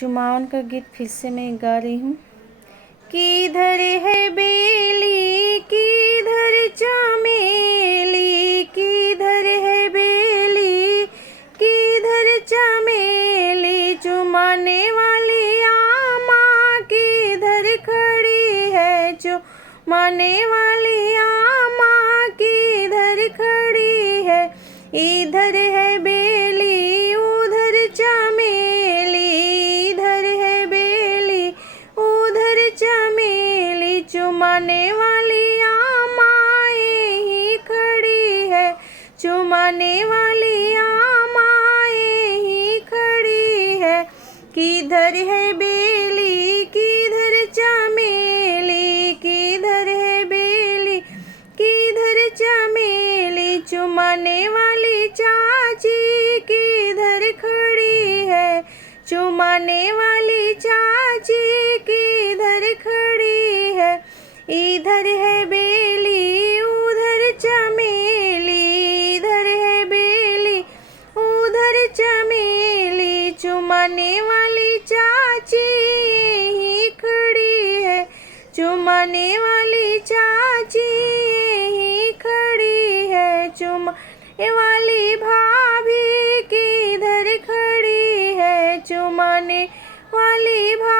चुमावन का गीत फिर से मैं गा रही हूँ। किधर है बेली किधर चमेली, किधर है बेली किधर चमेली, चुमाने वाली आमा किधर खड़ी है, चुमाने वाली आमा किधर खड़ी है। इधर है बेली उधर चमेली, इधर है बेली उधर चमेली, चुमाने वाली आमा यहीं खड़ी है, चुमाने वाली आमा यहीं खड़ी है। किधर है बेली किधर चमेली, किधर है बेली किधर चमेली, चुमाने वाली चाची किधर खड़ी है, चुमाने वाली चाची किधर खड़ी है। इधर है बेली उधर चमेली, इधर है बेली उधर चमेली, चुमाने वाली चाची यहीं खड़ी है, चुमाने वाली चाची यहीं खड़ी है। चुमाने वाली भाभी किधर खड़ी है, चुमाने वाली भाभी